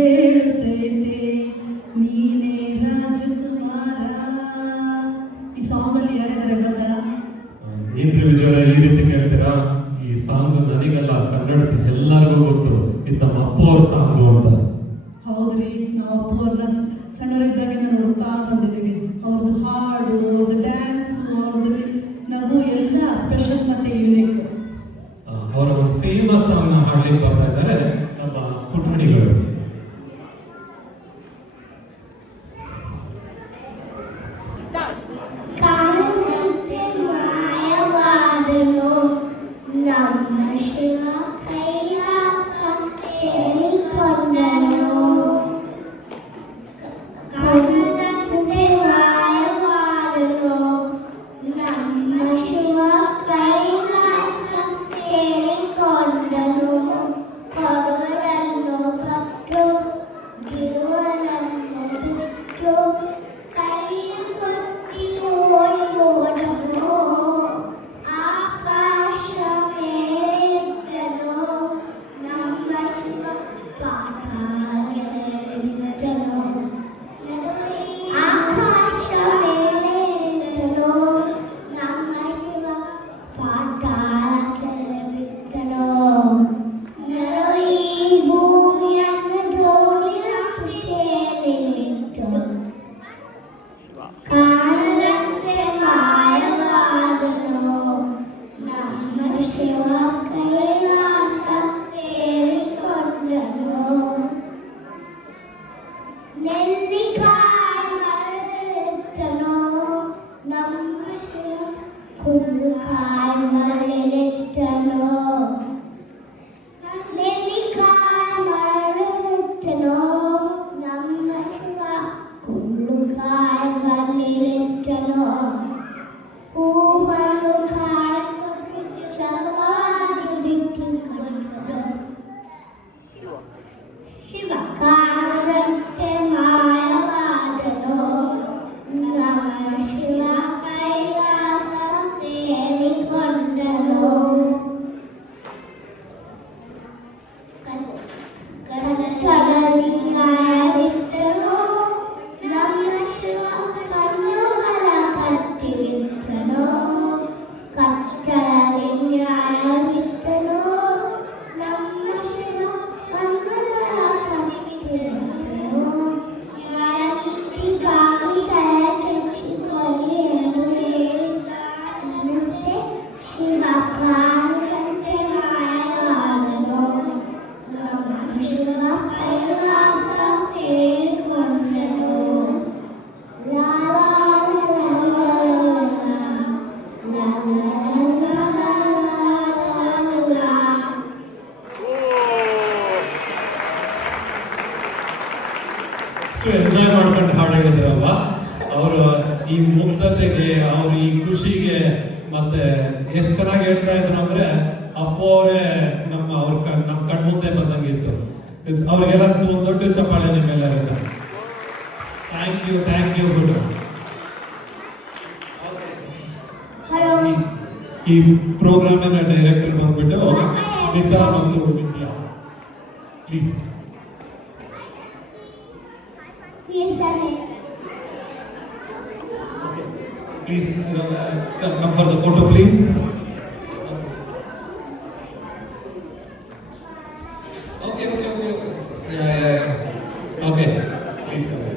ಹೇಳ್ತೈತೆ ನೀನೇ ರಾಜಕುಮಾರ. ಈ ಸಾಂಗ್ ಅಲ್ಲಿ ಯಾರಿದ್ದಾರೆ ಗೊತ್ತಾ? ಏನ್ರಿ ವಿಜಯವರ ಈ ರೀತಿ ಕೇಳ್ತೀರಾ? ಈ ಸಾಂಗ್ ನನಗಲ್ಲ, ಕನ್ನಡದ ಎಲ್ಲರಿಗೂ ಗೊತ್ತು. ಇದು ನಮ್ಮ ಅಪ್ಪು ಅವ್ರ ಸಾಂಗು ಅಂತ. ಹೌದ್ರಿ, ನಾವು ಅಪ್ಪು ಅವ್ರನ್ನ ಸಣ್ಣವರಿದ್ದಾಗಿಂದ ನೋಡ್ತಾ ಬಂದಿದ್ದೀವಿ. ಅವ್ರದ್ದು ಹಾಡು, ಅವ್ರದ್ದು ಡ್ಯಾನ್ಸ್, ಅವ್ರದ್ದು ನಗು ಎಲ್ಲ ಸ್ಪೆಷಲ್ ಮತ್ತೆ ಯೂನಿಕ್. ಅವರ ಒಂದು ಫೇಮಸ್ ಸಾಂಗ್ ನ ಹಾಡ್ಲಿಕ್ಕೆ ಬರ್ತಾ ಇದ್ದಾರೆ ನಮ್ಮ ಪುಟಮಣಿಗಳು. ಎಂಜಾಯ್ ಮಾಡ್ಕೊಂಡು ಹಾಡು ಹೇಳಿದ್ರಲ್ವ ಅವರು. ಈ ಮುಗ್ಧತೆಗೆ, ಅವ್ರ ಈ ಖುಷಿಗೆ, ಮತ್ತೆ ಎಷ್ಟು ಚೆನ್ನಾಗಿ ಹೇಳ್ತಾ ಇದ್ರು ಅಂದ್ರೆ ಅಪ್ಪು ಅವರೇ ನಮ್ಮ ಕಣ್ಮುಂದೆ ಬಂದಂಗಿತ್ತು. ಅವ್ರಿಗೆಲ್ಲ ಒಂದು ದೊಡ್ಡ ಚಪ್ಪಾಳೆ ನಿಮ್ಮೆಲ್ಲರಿಂದ. Thank you good. ಈ ಪ್ರೋಗ್ರಾಮಿನ ಡೈರೆಕ್ಟರ್ ಬಂದ್ಬಿಟ್ಟು ಸ್ಮಿತಾ ಮತ್ತು ವಿದ್ಯಾ, please. Please come for the photo, please. Okay. Yeah. Okay, please come.